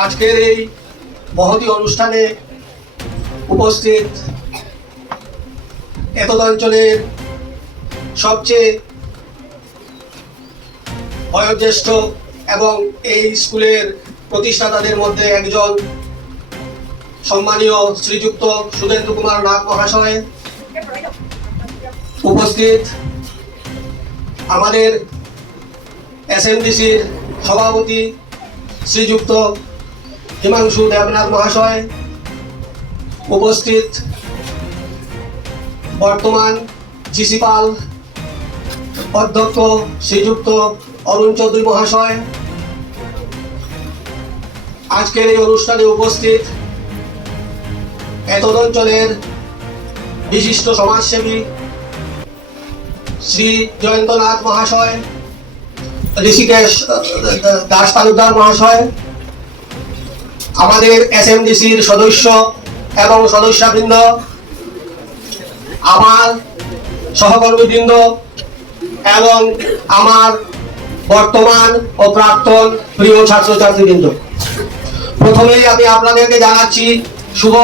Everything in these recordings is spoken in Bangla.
আজকের এই মহতী অনুষ্ঠানে উপস্থিত এতদ অঞ্চলের সবচেয়ে বয়োজ্যেষ্ঠ এবং এই স্কুলের প্রতিষ্ঠাতাদের মধ্যে একজন সম্মানীয় শ্রীযুক্ত সুধেন্দু কুমার নাগ মহাশয়, উপস্থিত আমাদের এসএমডিসির সভাপতি শ্রীযুক্ত হিমাংশু দেবনাথ মহাশয়, উপস্থিত বর্তমান জিসিপাল অধ্যক্ষ শ্রীযুক্ত অরুণ চৌধুরী মহাশয়, আজকের এই অনুষ্ঠানে উপস্থিত এতদ অঞ্চলের বিশিষ্ট সমাজসেবী শ্রী জয়ন্তনাথ মহাশয়, ঋষিকেশ দাস তালুকদার মহাশয়, আমাদের এসএমডিসির সদস্য এবং সদস্যবৃন্দ, আমার সহকর্মীবৃন্দ এবং আমার বর্তমান ও প্রাক্তন প্রিয় ছাত্রছাত্রীবৃন্দ, প্রথমেই আমি আপনাদেরকে জানাচ্ছি শুভ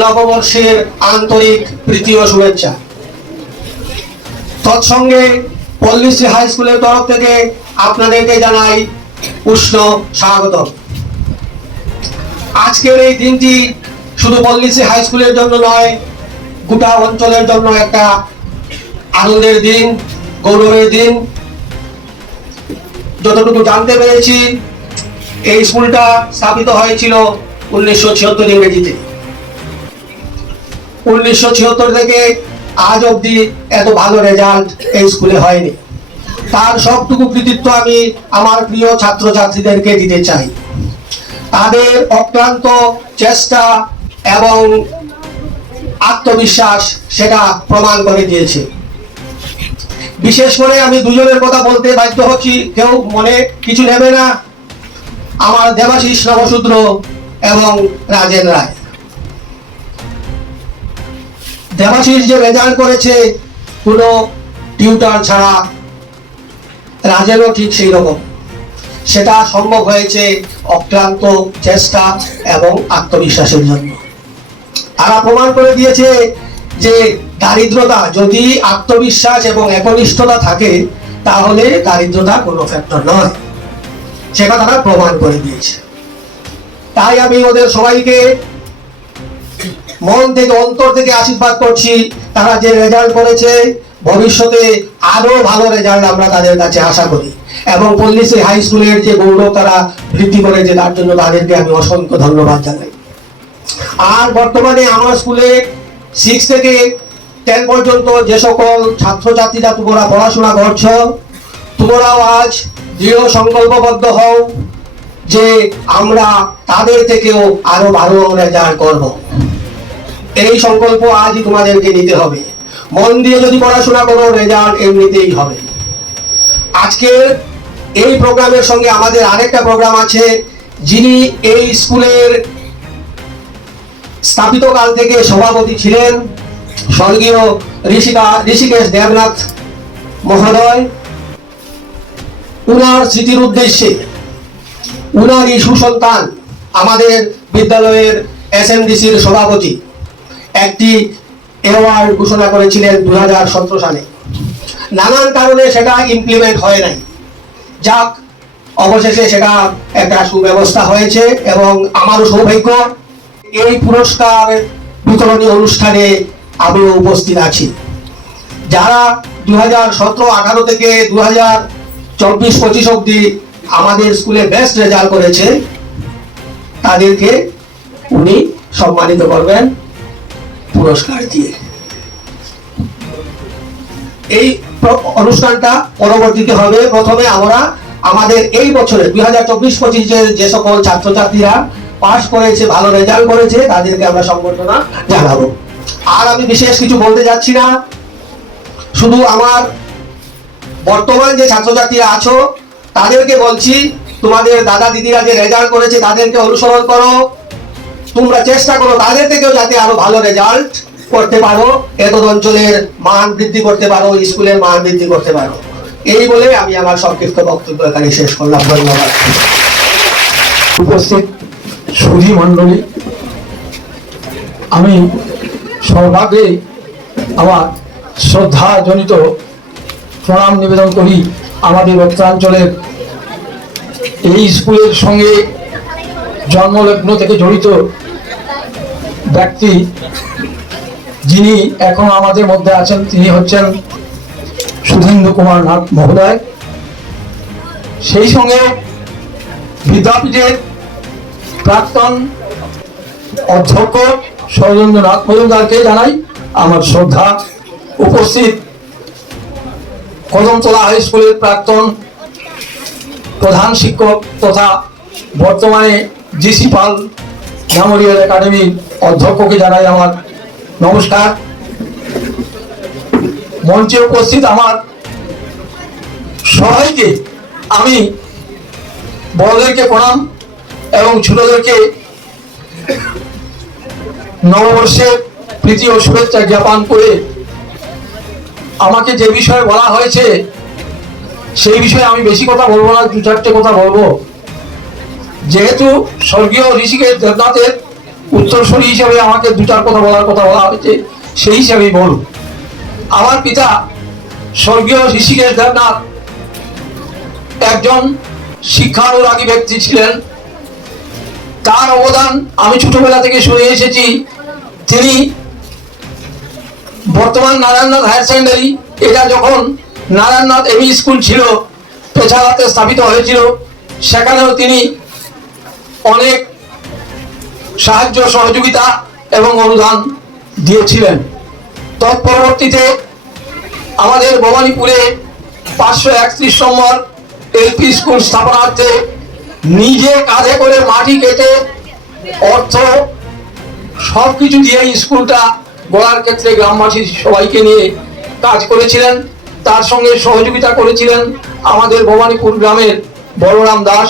নববর্ষের আন্তরিক প্রীতি ও শুভেচ্ছা। তৎসঙ্গে পল্লীশ্রী হাই স্কুলের তরফ থেকে আপনাদেরকে জানাই উষ্ণ স্বাগত। আজকের এই দিনটি শুধু পল্লীশ্রী হাই স্কুলের জন্য নয়, গোটা অঞ্চলের জন্য একটা আনন্দের দিন, গৌরবের দিন। যতটুকু জানতে পেরেছি, এই স্কুলটা স্থাপিত হয়েছিল 1976 ইংরেজিতে। 1976 থেকে আজ অবধি এত ভালো রেজাল্ট এই স্কুলে হয়নি। তার সবটুকু কৃতিত্ব আমি আমার প্রিয় ছাত্রছাত্রীদেরকে দিতে চাই। তাদের অক্লান্ত চেষ্টা এবং আত্মবিশ্বাস সেটা প্রমাণ করে দিয়েছে। বিশেষ করে আমি দুজনের কথা বলতে বাধ্য হচ্ছি, কেউ মনে কিছু নেবে না। আমার দেবাশিস নবশূদ্র এবং রাজেন রায়। দেবাশিস যে রেজাল্ট করেছে কোনো টিউটার ছাড়া, রাজেনও ঠিক সেই রকম। সেটা সম্ভব হয়েছে অক্লান্ত চেষ্টা এবং আত্মবিশ্বাসের জন্য। তারা প্রমাণ করে দিয়েছে যে দারিদ্রতা, যদি আত্মবিশ্বাস এবং একনিষ্ঠতা থাকে তাহলে দারিদ্রতা কোনো ফ্যাক্টর নয়। সেটা তারা প্রমাণ করে দিয়েছে। তাই আমি ওদের সবাইকে মন থেকে, অন্তর থেকে আশীর্বাদ করছি। তারা যে রেজাল্ট করেছে, ভবিষ্যতে আরো ভালো রেজাল্ট আমরা তাদের কাছে আশা করি। এবং পল্লীশ্রী হাই স্কুলের যে গৌরব তারা বৃদ্ধি করেছে, তার জন্য তাদেরকে আমি অসংখ্য ধন্যবাদ জানাই। আর বর্তমানে আমার স্কুলে 6 থেকে 10 পর্যন্ত যে সকল ছাত্রছাত্রীরা তোমরা পড়াশোনা করছো, তোমরাও আজ দৃঢ় সংকল্পবদ্ধ হও যে আমরা তাদের থেকেও আরো ভালো রেজাল্ট করব। এই সংকল্প আজই তোমাদেরকে নিতে হবে। মন দিয়ে যদি পড়াশোনা করো, রেজাল্ট এমনিতেই হবে। আজকের এই প্রোগ্রামের সঙ্গে আমাদের আরেকটা প্রোগ্রাম আছে। যিনি এই স্কুলের স্থাপিত কাল থেকে সভাপতি ছিলেন, স্বর্গীয় ঋষিকেশ দেবনাথ মহোদয়, উনার স্মৃতির উদ্দেশ্যে উনারই সুসন্তান আমাদের বিদ্যালয়ের এসএমডিসির সভাপতি একটি অ্যাওয়ার্ড ঘোষণা করেছিলেন 2017 সালে। নানান কারণে সেটা ইমপ্লিমেন্ট হয় নাই। যাক, অবশেষে সেটা একটা সুব্যবস্থা হয়েছে এবং আমারও সৌভাগ্য এই পুরস্কার বিতরণী অনুষ্ঠানে আমিও উপস্থিত আছি। যারা 2017-18 থেকে 2024-25 অব্দি আমাদের স্কুলে বেস্ট রেজাল্ট করেছে, তাদেরকে উনি সম্মানিত করবেন পুরস্কার দিয়ে। এই অনুষ্ঠানটা পরবর্তীতে হবে। প্রথমে আমরা আমাদের এই বছরে 2024-25 যে সকল ছাত্রছাত্রীরা পাস করেছে, ভালো রেজাল্ট করেছে, তাদেরকে আমরা সম্বর্ধনা জানাবো। আর আমি বিশেষ কিছু বলতে যাচ্ছি না। শুধু আমার বর্তমান যে ছাত্রছাত্রীরা আছো তাদেরকে বলছি, তোমাদের দাদা দিদিরা যে রেজাল্ট করেছে তাদেরকে অনুসরণ করো। তোমরা চেষ্টা করো তাদের থেকেও যাতে আরো ভালো রেজাল্ট করতে পারো, এতদ অঞ্চলের মান বৃদ্ধি করতে পারো, স্কুলের মান বৃদ্ধি করতে পারো। এই বলে আমি আমার সংক্ষিপ্ত বক্তব্য এখানে শেষ করলাম। ধন্যবাদ। উপস্থিত সুধী মণ্ডলী, আমি সর্বাগ্রে আমার শ্রদ্ধাজনিত প্রণাম নিবেদন করি আমাদের উত্তরাঞ্চলের এই স্কুলের সঙ্গে জন্মলগ্ন থেকে জড়িত ব্যক্তি যিনি এখন আমাদের মধ্যে আছেন, তিনি হচ্ছেন সুধীন্দ্র কুমার নাথ মহোদয়। সেই সঙ্গে বিদ্যাপীঠের প্রাক্তন অধ্যক্ষ শৈলেন্দ্রনাথ মজুমদারকে জানাই আমার শ্রদ্ধা। উপস্থিত কদমতলা হাই স্কুলের প্রাক্তন প্রধান শিক্ষক তথা বর্তমানে জিসি পাল মেমোরিয়াল একাডেমির অধ্যক্ষকে জানাই আমার নমস্কার। মঞ্চে উপস্থিত আমার সবাইকে আমি বড়দেরকে প্রণাম এবং ছোটদেরকে নববর্ষের প্রীতি ও শুভেচ্ছা জ্ঞাপন করে আমাকে যে বিষয়ে বলা হয়েছে সেই বিষয়ে আমি বেশি কথা বলবো না, দু চারটে কথা বলবো। যেহেতু স্বর্গীয় ঋষিকেশ দেবনাথের উত্তরসূরি হিসেবে আমাকে দু চার কথা বলা হয়েছে, সেই হিসাবেই বলব। আমার পিতা স্বর্গীয় ঋষিকেশ দেবনাথ একজন শিক্ষানুরাগী ব্যক্তি ছিলেন। তার অবদান আমি ছোটবেলা থেকে শুনে এসেছি। তিনি বর্তমান নারায়ণনাথ হায়ার সেকেন্ডারি, এটা যখন নারায়ণনাথ এমই স্কুল ছিল, পেছালাতে স্থাপিত হয়েছিল, সেখানেও তিনি অনেক সাহায্য সহযোগিতা এবং অনুদান দিয়েছিলেন। তৎপরবর্তীতে আমাদের ভবানীপুরে 531 নম্বর এলপি স্কুল স্থাপনার্থে নিজে কাঁধে করে মাটি কেটে অর্থ সবকিছু দিয়ে স্কুলটা গড়ার ক্ষেত্রে গ্রামবাসী সবাইকে নিয়ে কাজ করেছিলেন। তার সঙ্গে সহযোগিতা করেছিলেন আমাদের ভবানীপুর গ্রামের বলরাম দাস,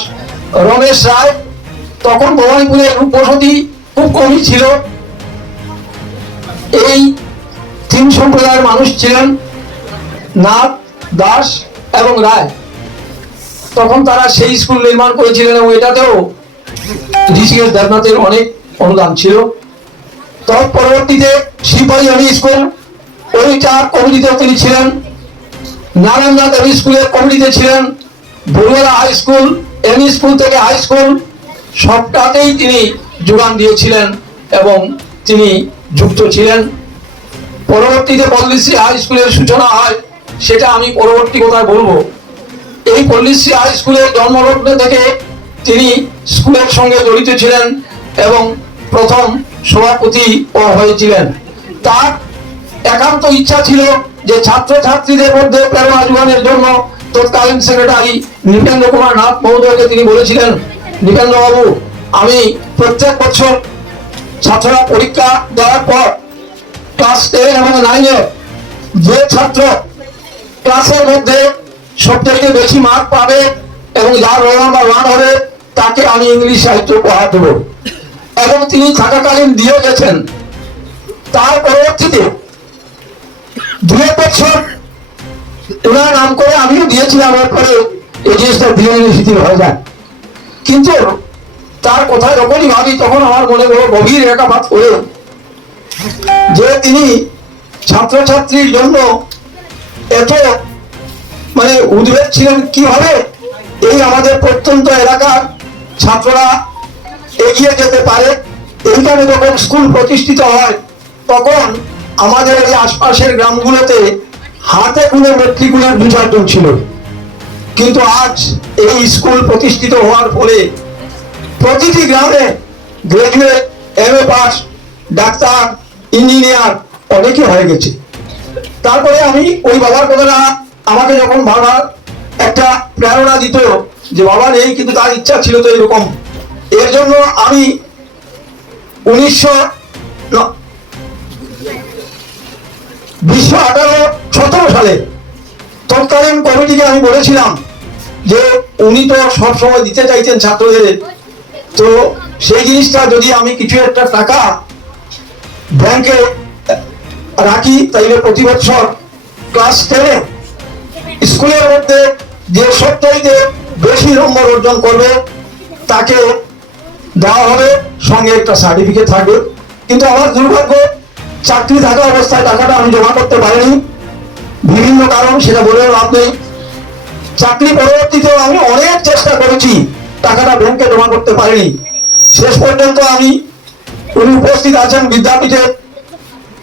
রমেশ রায়। তখন ভবানীপুরে বসতি খুব কমই ছিল। এই তিন সম্প্রদায়ের মানুষ ছিলেন, নাথ, দাস এবং রায়। তখন তারা সেই স্কুল নির্মাণ করেছিলেন এবং এটাতেও ঋষিকেশ দেবনাথের অনেক অনুদান ছিল। তৎপরবর্তীতে শিববাড়ি এমই স্কুল, ওইটার কমিটিতেও তিনি ছিলেন। নারায়ণনাথ এমই স্কুলের কমিটিতে ছিলেন। বড়ুয়ারা হাই স্কুল, এমই স্কুল থেকে হাই স্কুল, সবটাতেই তিনি যোগান দিয়েছিলেন এবং তিনি যুক্ত ছিলেন। পরবর্তীতে পল্লীশ্রী হাই স্কুলের সূচনা হয়, সেটা আমি পরবর্তী কথায় বলবো। এই পল্লীশ্রী হাই স্কুলের জন্মলগ্ন থেকে তিনি স্কুলের সঙ্গে জড়িত ছিলেন এবং প্রথম সভাপতি হয়েছিলেন। তার একান্ত ইচ্ছা ছিল যে ছাত্রছাত্রীদের মধ্যে প্রেরণা যোগানের জন্য তৎকালীন সেক্রেটারি নৃপেন্দ্র কুমার নাথ মহোদয়কে তিনি বলেছিলেন, নৃপেন্দ্র বাবু, আমি প্রত্যেক বছর ছাত্ররা পরীক্ষা দেওয়ার পর ক্লাস 10 এবং 9 যে ছাত্র ক্লাসের মধ্যে সবথেকে বেশি মার্ক পাবে এবং যার রোল নাম্বার 1 হবে তাকে আমি ইংলিশ সাহিত্য পড়া দেব। এবং তিনি থাকাকালীন দিয়ে গেছেন। তার পরবর্তীতে 2 বছর ওনার নাম করে আমিও দিয়েছিলাম, এরপরে এই জিনিসটা ধীরে ধীরে শিথিল হয়ে যায়। কিন্তু তার কথা যখনই ভাবি তখন আমার মনে বড় গভীর রেখাপাত করে যে তিনি ছাত্রছাত্রীর জন্য এত উদ্বেগ ছিলেন, কিভাবে এই আমাদের প্রত্যন্ত এলাকার ছাত্ররা এগিয়ে যেতে পারে। এইখানে যখন স্কুল প্রতিষ্ঠিত হয় তখন আমাদের এই আশপাশের গ্রামগুলোতে হাতে গুনে মেট্রিকুলার 2-4 জন ছিল, কিন্তু আজ এই স্কুল প্রতিষ্ঠিত হওয়ার ফলে প্রতিটি গ্রামে graduate, MA pass, doctor, engineer অনেকে হয়ে গেছে। তারপরে আমি ওই বাবার কথাটা আমাকে যখন বাবার একটা প্রেরণা দিত যে বাবা নেই কিন্তু তার ইচ্ছা ছিল তো এরকম। এর জন্য আমি 1917 সালে তৎকালীন কমিটিকে আমি বলেছিলাম যে উনি তো সবসময় দিতে চাইছেন ছাত্রদের, তো সেই জিনিসটা যদি আমি কিছু একটা টাকা ব্যাংকে রাখি তাইলে প্রতি বছর ক্লাস 10 স্কুলের মধ্যে যে সবচাইতে বেশি নম্বর অর্জন করবে তাকে দেওয়া হবে, সঙ্গে একটা সার্টিফিকেট থাকবে। কিন্তু আমার দুর্ভাগ্য, চাকরি থাকা অবস্থায় টাকাটা আমি জমা করতে পারিনি, বিভিন্ন কারণ, সেটা বলেও লাভ নেই। চাকরি পরবর্তীতেও আমি অনেক চেষ্টা করেছি, টাকাটা ব্যাংকে জমা করতে পারিনি। শেষ পর্যন্ত আমি, উনি উপস্থিত আছেন বিদ্যাপীঠের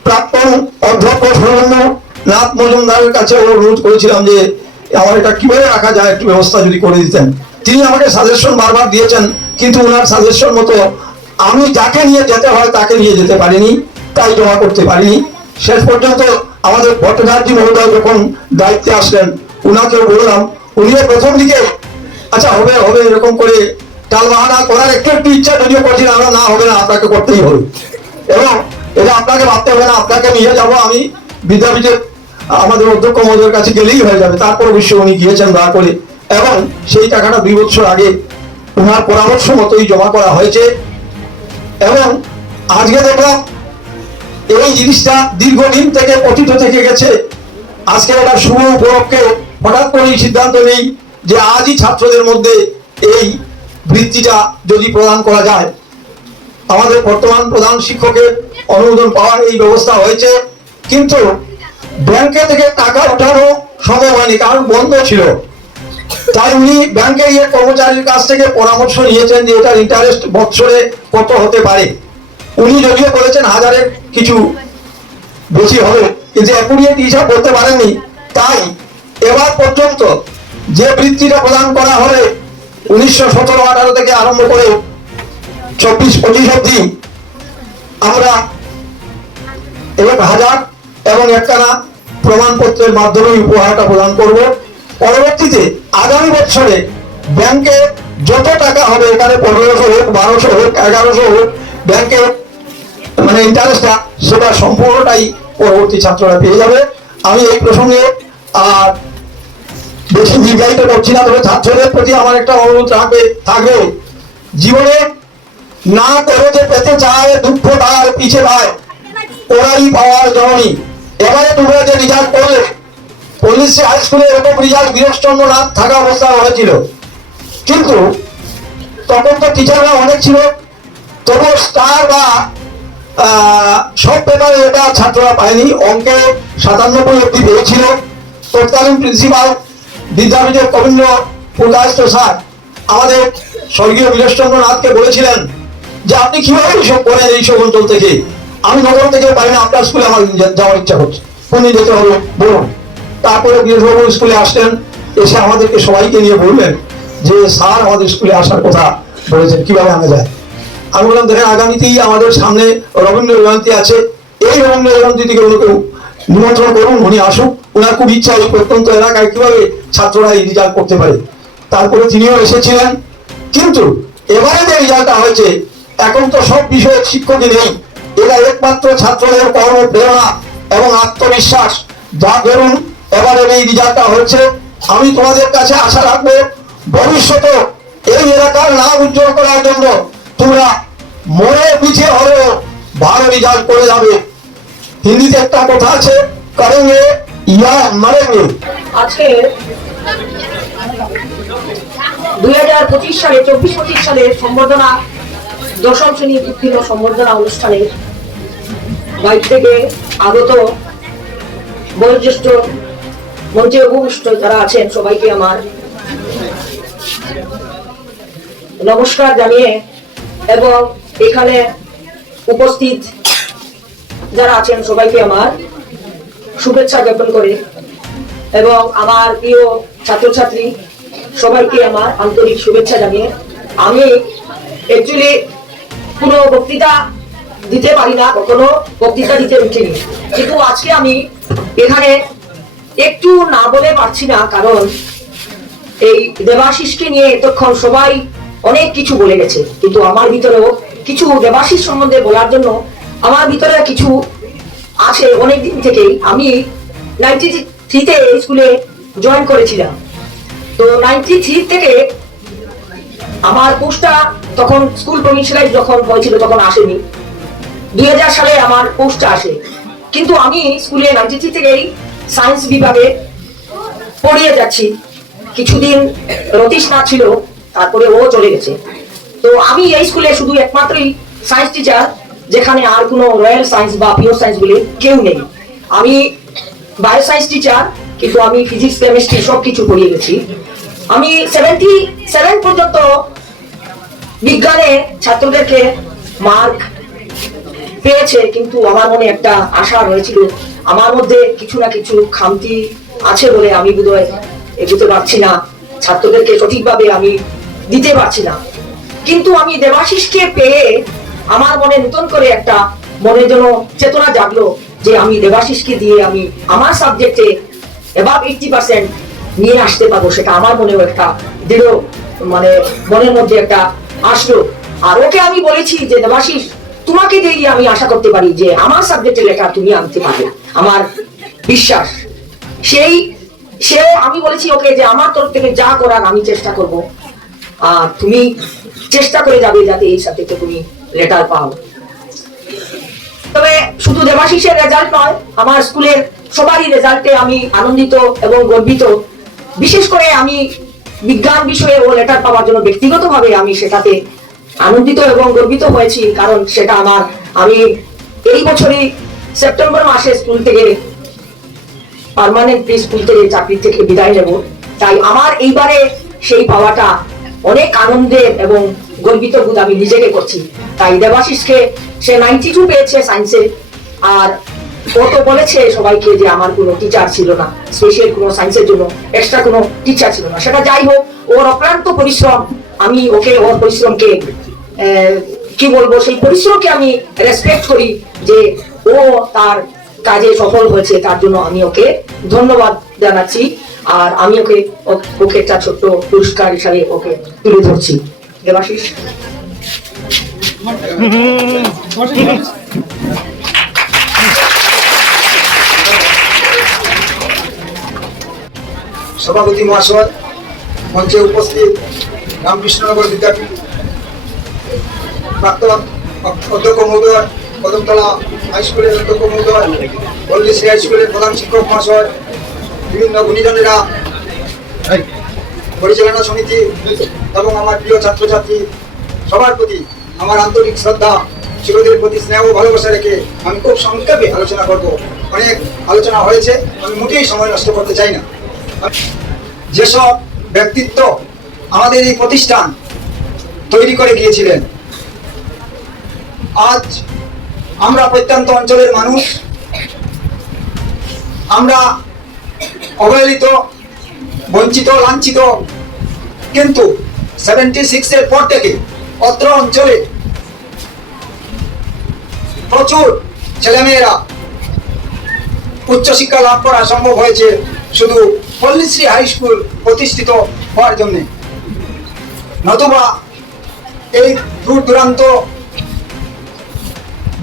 প্রাক্তন অধ্যক্ষ সুরেন্দ্রনাথ মজুমদারের কাছে অনুরোধ করেছিলাম যে আমার এটা কিভাবে রাখা যায়, একটু ব্যবস্থা যদি করে দিতেন। তিনি আমাকে সাজেশন বারবার দিয়েছেন, কিন্তু ওনার সাজেশন মতো আমি যাকে নিয়ে যেতে হয় তাকে নিয়ে যেতে পারিনি, তাই জমা করতে পারিনি। শেষ পর্যন্ত আমাদের ভট্টাচার্য মহোদয় যখন দায়িত্বে আসলেন, উনাকে বললাম, উনিও প্রথম দিকে আচ্ছা হবে হবে এরকম করে টালবাহানা করার একটু একটু ইচ্ছা যদিও করছিলাম, আমরা না হবে না, আপনাকে করতেই হবে, এবং এটা আপনাকে ভাবতে হবে না, আপনাকে নিয়ে যাব আমি বিদ্যাপীঠের আমাদের অধ্যক্ষ মহোদয়ের কাছে গেলেই হয়ে যাবে। তারপর অবশ্য উনি গিয়েছেন দয়া করে, এবং সেই টাকাটা 2 বছর আগে ওনার পরামর্শ মতোই জমা করা হয়েছে। এবং আজকে দেখলাম এই জিনিসটা দীর্ঘদিন থেকে পতিত থেকে গেছে, আজকে এটা শুভ উপলক্ষে হঠাৎ করেই সিদ্ধান্ত নেই যে আজই ছাত্রদের মধ্যে এই বৃত্তিটা যদি প্রদান করা যায়। আমাদের বর্তমান প্রধান শিক্ষকের অনুমোদন পাওয়ার এই ব্যবস্থা হয়েছে, কিন্তু ব্যাংকে থেকে টাকা ওঠানো সম্ভব হয়নি, কারণ বন্ধ ছিল। তাই উনি ব্যাংকে গিয়ে কর্মচারীর কাছ থেকে পরামর্শ নিয়েছেন যে এটার ইন্টারেস্ট বছরে কত হতে পারে। উনি যদিও বলেছেন 1000-এর কিছু বেশি হবে, কিন্তু অ্যাকুরেট হিসাব করতে পারেননি। তাই এবার পর্যন্ত যে বৃত্তিটা প্রদান করা হবে 1917-18 থেকে আরম্ভ করে 24-25 অব্দি, আমরা 1000 এবং একখানা প্রমাণপত্রের মাধ্যমে উপহারটা প্রদান করব। পরবর্তীতে আগামী বছরে ব্যাংকে যত টাকা হবে, এখানে 1500 হোক, 1200 হোক, 1100 হোক, ব্যাংকে মানে ইন্টারেস্টটা সেটা সম্পূর্ণটাই পরবর্তী ছাত্ররা পেয়ে যাবে। আমি এই প্রসঙ্গে আর বেশি দীর্ঘায়িত করছি না, তবে ছাত্রদের প্রতি আমার একটা অনুরোধ থাকবে, জীবনে না করে যে পেতে চায় দুঃখ তার পিছে পায়, ওরাই পাওয়ার জননী। এবারে তোমরা যে রেজাল্ট করলে, পল্লীশ্রী হাই স্কুলে এরকম রেজাল্ট বীরেশচন্দ্রনাথ থাকা অবস্থায় হয়েছিল, কিন্তু তখন তো টিচাররা অনেক ছিল, তবু স্টার বা সব পেপারে এটা ছাত্ররা পায়নি। অঙ্কে 97 অব্দি পেয়েছিল। তৎকালীন প্রিন্সিপাল বিদ্যাপীঠের কবীন্দ্র পুরকায়স্থ স্যার আমাদের স্বর্গীয় বীরেশচন্দ্রনাথকে বলেছিলেন যে আপনি কিভাবে এইসব করেন, এইসব অঞ্চল থেকে, আমি নগর থেকে পারি না, আপনার স্কুলে আমার যাওয়ার ইচ্ছা হচ্ছে, কোন যেতে হবে বলুন। তারপরে বীরেশবাবু স্কুলে আসলেন, এসে আমাদেরকে সবাইকে নিয়ে বললেন যে স্যার আমাদের স্কুলে আসার কথা বলেছেন, কিভাবে আনা যায়। আমি বললাম দেখেন, আগামীতেই আমাদের সামনে রবীন্দ্র জয়ন্তী আছে, এই রবীন্দ্র জয়ন্তী থেকে উনাকে নিমন্ত্রণ করুন, উনি আসুক, ওনার খুব ইচ্ছা এই প্রত্যন্ত এলাকায় কিভাবে ছাত্ররা এই রেজাল্ট করতে পারে। তারপরে তিনিও এসেছিলেন, কিন্তু এবারে যে রেজাল্টটা হয়েছে, এখন তো সব বিষয়ের শিক্ষকই নেই, এরা একমাত্র ছাত্রদের কর্ম প্রেরণা এবং আত্মবিশ্বাস, যা ধরুন এবারে এই রেজাল্টটা হচ্ছে। আমি তোমাদের কাছে আশা রাখবো, ভবিষ্যতে এই এলাকার নাম উজ্জ্বল করার জন্য তোমরা মনে পিছিয়ে হলেও ভালো রেজাল্ট করে যাবে। হিন্দিতে একটা কথা আছে, করেঙ্গে ইয়া মরেঙ্গে। আজকে 2025 সালে 24-25 সালে সম্বর্ধনা, দশম শ্রেণী উত্তীর্ণ সম্বর্ধনা অনুষ্ঠানে বাইরে থেকে আগত বয়োজ্যেষ্ঠ মঞ্চে উপবিষ্ট যারা আছেন সবাইকে আমার নমস্কার জানিয়ে, এবং এখানে উপস্থিত যারা আছেন সবাইকে আমার শুভেচ্ছা জ্ঞাপন করে, এবং আমার প্রিয় ছাত্রছাত্রী সবাইকে আমার আন্তরিক শুভেচ্ছা জানিয়ে, আমি অ্যাকচুয়ালি কোনো বক্তৃতা দিতে পারি না, কখনো বক্তৃতা দিতে উঠিনি, কিন্তু আজকে আমি এখানে একটু না বলে পারছি না, কারণ এই দেবাশিসকে নিয়ে এতক্ষণ সবাই অনেক কিছু বলে গেছে, কিন্তু আমার ভিতরেও কিছু দেবাশিস সম্বন্ধে বলার জন্য আমার ভিতরে কিছু আছে। অনেক দিন থেকেই আমি 93-তে স্কুলে জয়েন করেছিলাম, তো 93 থেকে আমার পোস্টটা তখন স্কুল প্রভিন্সিয়ালাইজ যখন হয়েছিল তখন আসেনি, 2000 সালে আমার পোস্টটা আসে। কিন্তু আমি স্কুলে 93 থেকেই সায়েন্স বিভাগে পড়িয়ে যাচ্ছি। কিছুদিন রতীশ না ছিল, তারপরে ও চলে গেছে। তো আমি এই স্কুলে শুধু একমাত্রই সায়েন্স টিচার, যেখানে আর কোনো রয়্যাল সায়েন্স বা পিওর সায়েন্স বলে কেউ নেই। আমি বায়ো সায়েন্স টিচার, কিন্তু আমি ফিজিক্স কেমিস্ট্রি সবকিছু পড়িয়ে গেছি। আমি 77 পর্যন্ত বিজ্ঞানে ছাত্রদেরকে মার্ক পেয়েছে, কিন্তু আমার মনে একটা আশা রয়েছিল, আমার মধ্যে কিছু না কিছু খামতি আছে বলে আমি বোধহয় এগোতে পারছি না, ছাত্রদেরকে সঠিকভাবে আমি দিতে পারছি না। কিন্তু আমি দেবাশিসকে পেয়ে আমার মনে নতুন করে একটা মনে যেন চেতনা জাগলো যে আমি দেবাশিসকে দিয়ে আমি আমার সাবজেক্টে এবার 80% নিয়ে আসতে পারবো। সেটা আমার মনেও একটা দৃঢ় মানে মনের মধ্যে একটা আসলো। আর ওকে আমি বলেছি যে দেবাশিস, তোমাকে দিয়ে আমি আশা করতে পারি যে আমার সাবজেক্টের লেখা তুমি আনতে পারবে, আমার বিশ্বাস। সেও আমি বলেছি ওকে যে আমার তরফ থেকে যা করার আমি চেষ্টা করব, আর তুমি চেষ্টা করে যাবে যাতে এই সাবজেক্টে তুমি লেটার পাও। তবে শুধু দেবাশিসের রেজাল্ট নয়, আমার স্কুলের সবারই রেজাল্টে আমি আনন্দিত এবং গর্বিত। বিশেষ করে আমি বিজ্ঞান বিষয়ে ও লেটার পাওয়ার জন্য ব্যক্তিগতভাবে আমি সেটাতে আনন্দিত এবং গর্বিত হয়েছি, কারণ সেটা আমি এই বছরই সেপ্টেম্বর মাসে স্কুল থেকে পার্মানেন্টলি স্কুল থেকে চাকরি থেকে বিদায় নেব। তাই আমার এইবারে সেই পাওয়াটা অনেক আনন্দের এবং গর্বিত বোধ আমি নিজেকে করছি। তাই দেবাশিসকে সে 92 পেয়েছে সায়েন্সে, আর ও তো বলেছে সবাইকে যে আমার কোনো টিচার ছিল না, স্পেশাল কোনো সায়েন্সের জন্য এক্সট্রা কোনো টিচার ছিল না। সেটা যাই হোক, ওর অক্লান্ত পরিশ্রম, আমি ওকে ওর পরিশ্রমকে কি বলবো, সেই পরিশ্রমকে আমি রেসপেক্ট করি যে ও তার কাজে সফল হয়েছে, তার জন্য আমি ওকে ধন্যবাদ জানাচ্ছি। আর আমি ওকে একটা ছোট্ট পুরস্কার হিসাবে ওকে তুলে ধরছি। দেবাশিস, সভাপতি মহাশয়, মঞ্চে উপস্থিত রামকৃষ্ণনগর বিদ্যাপীঠ প্রাক্তন অধ্যক্ষ মহোদয়, কদমতলা হাই স্কুলের অধ্যক্ষ মহোদয়, পল্লীশ্রী হাই স্কুলের প্রধান শিক্ষক মহাশয়, বিভিন্ন গুণীজনেরা, পরিচালনা সমিতি এবং আমার প্রিয় ছাত্রছাত্রী, সবার প্রতি আমার আন্তরিক শ্রদ্ধা, শিশুদের প্রতি স্নেহ ভালোবাসা রেখে আমি খুব সংক্ষেপে আলোচনা করব। অনেক আলোচনা হয়েছে, আমি মোটেই সময় নষ্ট করতে চাই না। যেসব ব্যক্তিত্ব আমাদের এই প্রতিষ্ঠান তৈরি করে গিয়েছিলেন, আজ আমরা প্রত্যন্ত অঞ্চলের মানুষ, আমরা অবহেলিত, বঞ্চিত, লাঞ্ছিত, কিন্তু 76-এর পর থেকে অত্র অঞ্চলে প্রচুর ছেলেমেয়েরা উচ্চশিক্ষা লাভ করা সম্ভব হয়েছে শুধু পল্লীশ্রী হাই স্কুল প্রতিষ্ঠিত হওয়ার জন্য। নতুবা এই দূর দূরান্ত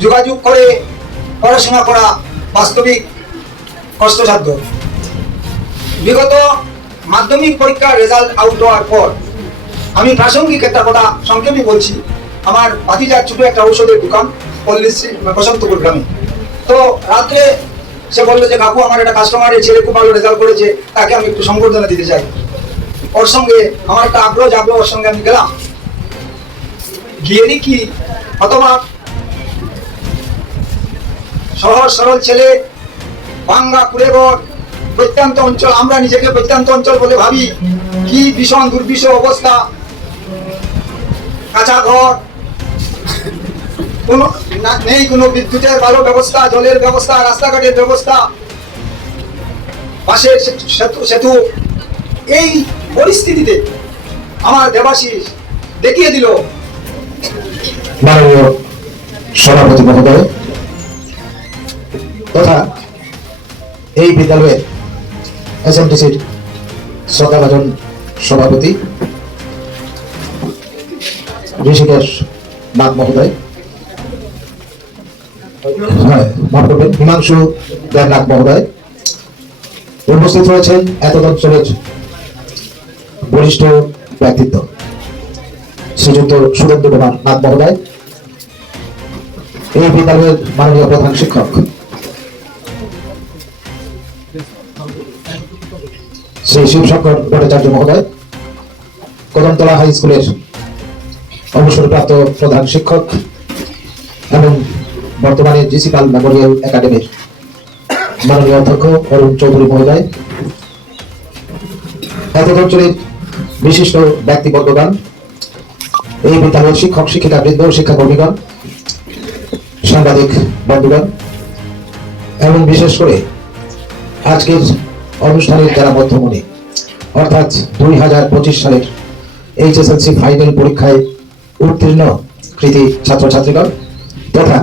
যোগাযোগ করে পড়াশোনা করা বাস্তবিক কষ্টসাধ্য। বিগত মাধ্যমিক পরীক্ষার রেজাল্ট আউট হওয়ার পর আমি প্রাসঙ্গিক একটা কথা সংক্ষেপে বলছি। আমার ভাতিজার ছোট একটা ঔষধের দোকান পল্লীশ্রী বসন্তপুর গ্রামে। তো রাত্রে সে বললো যে কাকু, আমার একটা কাস্টমারের ছেলে খুব ভালো রেজাল্ট করেছে, তাকে আমি একটু সংবর্ধনা দিতে চাই। ওর সঙ্গে আমার একটা আগ্রহ জাগলো, ওর সঙ্গে আমি গেলাম। গিয়ে দেখি অথবা সহজ সরল ছেলে, ভাঙ্গা কুড়েঘর, প্রত্যন্ত অঞ্চল, আমরা নিজেকে প্রত্যন্ত অঞ্চল বলে ভাবি, কি ভীষণ দুর্বিষহ অবস্থা। কাঁচা ঘর, নেই কোনো বিদ্যুতের ভালো ব্যবস্থা, জলের ব্যবস্থা, রাস্তাঘাটের ব্যবস্থা, পাশের সেতু। এই পরিস্থিতিতে আমার দেবাশিস দেখিয়ে দিল। মাননীয় সভাপতি মহোদয় তথা এই বিদ্যালয়ের এসএমটিসির শ্রদ্ধাভাজন সভাপতি ঋষিকেশ নাগ মহোদয়, মাফ করবেন, হিমাংশু নাগ মহোদয়, উপস্থিত রয়েছেন এতদ অঞ্চলের বরিষ্ঠ ব্যক্তিত্ব শ্রীযুক্ত সুরেন্দ্র কুমার নাগ মহোদয়, এই বিদ্যালয়ের মাননীয় প্রধান শিক্ষক শ্রী শিবশঙ্কর ভট্টাচার্য মহোদয়, কদমতলা হাই স্কুলের অবসরপ্রাপ্ত প্রধান শিক্ষক এবং বর্তমানে জিসি পাল মেমোরিয়াল একাডেমির মাননীয় অধ্যক্ষ অরুণ চৌধুরী মহোদয়, এত অঞ্চলের বিশিষ্ট ব্যক্তিবর্গগণ, এই বিদ্যালয়ের শিক্ষক শিক্ষিকা বৃন্দ, শিক্ষাকর্মীগণ, সাংবাদিক বন্ধুগণ এবং বিশেষ করে আজকের অনুষ্ঠানের যারা মধ্যমণি, অর্থাৎ 2025 সালের এইচএসএলসি ফাইনাল পরীক্ষায় উত্তীর্ণ কৃতি ছাত্রছাত্রীগণ তথা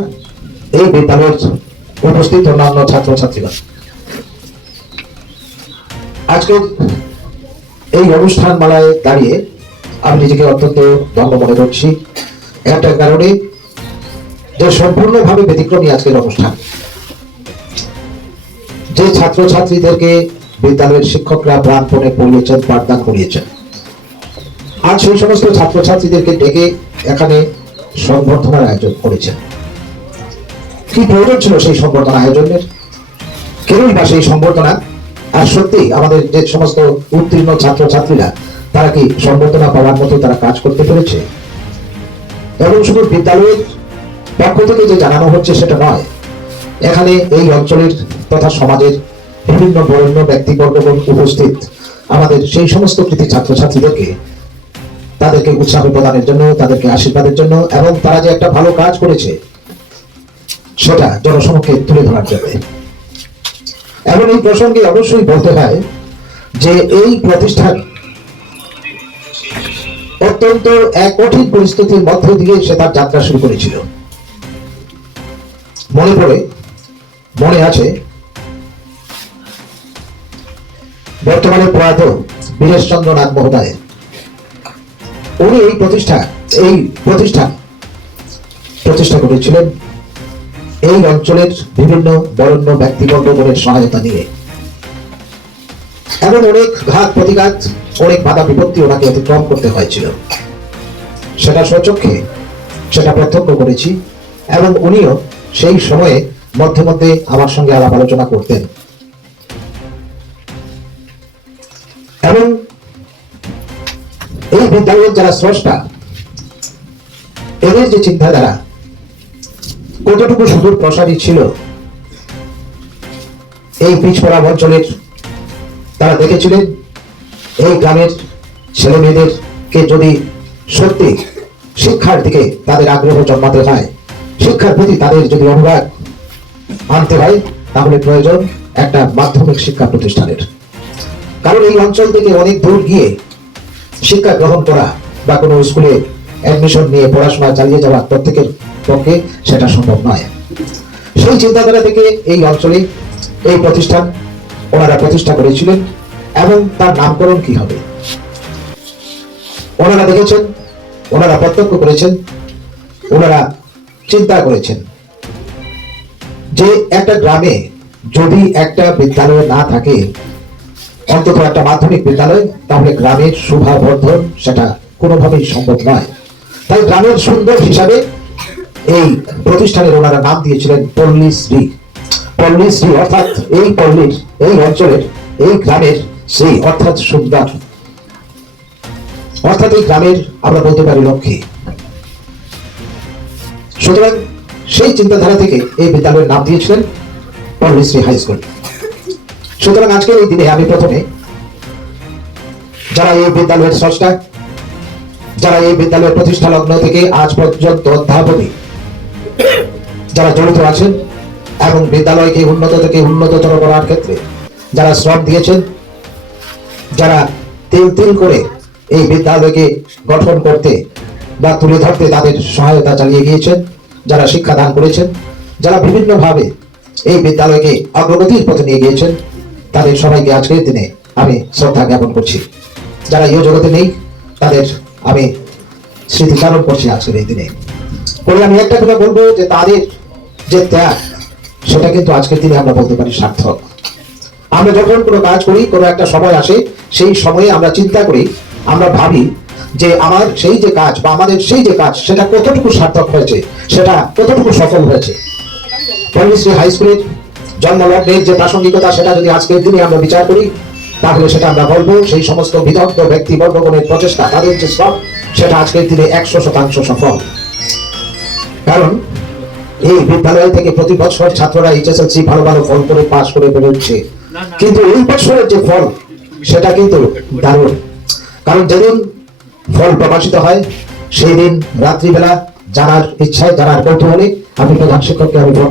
এই বিদ্যালয়ের উপস্থিত অন্যান্য ছাত্রছাত্রীগণ, আজকের এই অনুষ্ঠান মালায় দাঁড়িয়ে আমি নিজেকে অত্যন্ত ধন্য মনে করছি একটা কারণে, যে সম্পূর্ণভাবে ব্যতিক্রমী আজকের অনুষ্ঠান। যে ছাত্রছাত্রীদেরকে বিদ্যালয়ের শিক্ষকরা প্রাণপণে পড়িয়েছেন, পাঠদান করিয়েছেন, আজ সেই সমস্ত ছাত্রছাত্রীদেরকে ডেকে এখানে সংবর্ধনার আয়োজন করেছেন। কি প্রয়োজন ছিল সেই সংবর্ধনা আয়োজনের? কেনই বা সেই সংবর্ধনা? আর সত্যি আমাদের যে সমস্ত উত্তীর্ণ ছাত্রছাত্রীরা, তারা কি সংবর্ধনা পাওয়ার মতো তারা কাজ করতে পেরেছে? এবং শুধু বিদ্যালয়ের পক্ষ থেকে যে জানানো হচ্ছে সেটা নয়, এখানে এই অঞ্চলের তথা সমাজের বিভিন্ন বরেণ্য ব্যক্তিবর্গগণ উপস্থিত আমাদের সেই সমস্ত কৃতি ছাত্রছাত্রীদেরকে তাদেরকে উৎসাহ প্রদানের জন্য, তাদেরকে আশীর্বাদের জন্য এবং তারা যে একটা ভালো কাজ করেছে সেটা জনসমক্ষে তুলে ধরার জন্য। এবং এই প্রসঙ্গে অবশ্যই বলতে হয় যে এই প্রতিষ্ঠান অত্যন্ত এক কঠিন পরিস্থিতির মধ্য দিয়ে সে তার যাত্রা শুরু করেছিল। মনে আছে বর্তমানে প্রয়াত বীরেশচন্দ্র নাথ মহোদয়, উনি এই প্রতিষ্ঠান প্রতিষ্ঠা করেছিলেন এই অঞ্চলের বিভিন্ন বরেণ্য ব্যক্তিবর্গগণের সহায়তা নিয়ে। এমন অনেক ঘাত প্রতিঘাত, অনেক বাধা বিপত্তি ওনাকে অতিক্রম করতে হয়েছিল, সেটা স্বচক্ষে সেটা প্রত্যক্ষ করেছি এবং উনিও সেই সময়ে মধ্যে মধ্যে আমার সঙ্গে আলাপ আলোচনা করতেন। এবং এই বিদ্যালয়ের যারা স্রষ্টা, এদের যে চিন্তাধারা কতটুকু সুদূর প্রসারী ছিল এই পিছপড়া অঞ্চলের, তারা দেখেছিলেন এই গ্রামের ছেলে মেয়েদেরকে যদি সত্যি শিক্ষার দিকে তাদের আগ্রহ জন্মাতে হয়, শিক্ষার প্রতি তাদের যদি অনুরাগ আনতে হয়, তাহলে প্রয়োজন একটা মাধ্যমিক শিক্ষা প্রতিষ্ঠানের। কারণ এই অঞ্চল থেকে অনেক দূর গিয়ে শিক্ষা গ্রহণ করা বা কোনো স্কুলে অ্যাডমিশন নিয়ে পড়াশোনা চালিয়ে যাওয়া প্রত্যেকের পক্ষে সেটা সম্ভব নয়। সেই চিন্তাধারা থেকে এই অঞ্চলে এই প্রতিষ্ঠান ওনারা প্রতিষ্ঠা করেছিলেন। এবং তার নামকরণ কি হবে ওনারা দেখেছেন, ওনারা প্রত্যক্ষ করেছেন, ওনারা চিন্তা করেছেন যে একটা গ্রামে যদি একটা বিদ্যালয় না থাকে, অন্তত একটা মাধ্যমিক বিদ্যালয়, তাহলে গ্রামের শোভাবর্ধন সেটা কোনোভাবেই সম্ভব নয়। তাই গ্রামের সুন্দর হিসাবে এই প্রতিষ্ঠানের ওনারা নাম দিয়েছিলেন পল্লীশ্রী। পল্লীশ্রী অর্থাৎ এই পল্লীর, এই অঞ্চলের, এই গ্রামের শ্রী অর্থাৎ সুন্দর, অর্থাৎ এই গ্রামের আমরা বলতে পারি লক্ষ্মী। সুতরাং সেই চিন্তাধারা থেকে এই বিদ্যালয়ের নাম দিয়েছিলেন পল্লীশ্রী হাই স্কুল। সুতরাং আজকের এই দিনে আমি প্রথমে যারা এই বিদ্যালয়ের স্রষ্টা, যারা এই বিদ্যালয়ের প্রতিষ্ঠা লগ্ন থেকে আজ পর্যন্ত অধ্যাপনী যারা জড়িত আছেন এবং বিদ্যালয়কে উন্নত থেকে উন্নততর করার ক্ষেত্রে যারা শ্রম দিয়েছেন, যারা তিল করে এই বিদ্যালয়কে গঠন করতে বা তুলে ধরতে তাদের সহায়তা চালিয়ে গিয়েছেন, যারা শিক্ষাদান করেছেন, যারা বিভিন্নভাবে এই বিদ্যালয়কে অগ্রগতির পথে নিয়ে গিয়েছেন, তাদের সবাইকে আজকের দিনে আমি শ্রদ্ধা জ্ঞাপন করছি। যারা এই জগতে নেই তাদের আমি স্মৃতিচারণ করছি আজকের এই দিনে। বলে আমি একটা কথা বলবো যে তাদের যে ত্যাগ, সেটা কিন্তু আজকের দিনে আমরা বলতে পারি সার্থক। আমরা যখন কোনো কাজ করি, কোনো একটা সময় আসে, সেই সময়ে আমরা চিন্তা করি, আমরা ভাবি যে আমার সেই যে কাজ বা আমাদের সেই যে কাজ সেটা কতটুকু সার্থক হয়েছে, সেটা কতটুকু সফল হয়েছে। পল্লীশ্রী হাই স্কুলের জন্মলগ্নের যে প্রাসঙ্গিকতা, সেটা যদি আজকের দিনে আমরা বিচার করি, তাহলে সেটা আমরা বলবো সেই সমস্ত বিদগ্ধ ব্যক্তিবর্গগণের প্রচেষ্টা, তাদের যে শ্রম, সেটা আজকের দিনে 100% সফল। কারণ এই বিদ্যালয় থেকে প্রতি বছর ছাত্ররা এইচএসএলসি ভালো ভালো ফল করে পাশ করে বেরোচ্ছে, কিন্তু এই বছরের যে ফল সেটা কিন্তু দারুণ। কারণ যেদিন ফল প্রকাশিত হয় সেই দিন রাত্রিবেলা জানার ইচ্ছায়, জানার কৌতূহলে আমি প্রধান শিক্ষককে আমি ফোন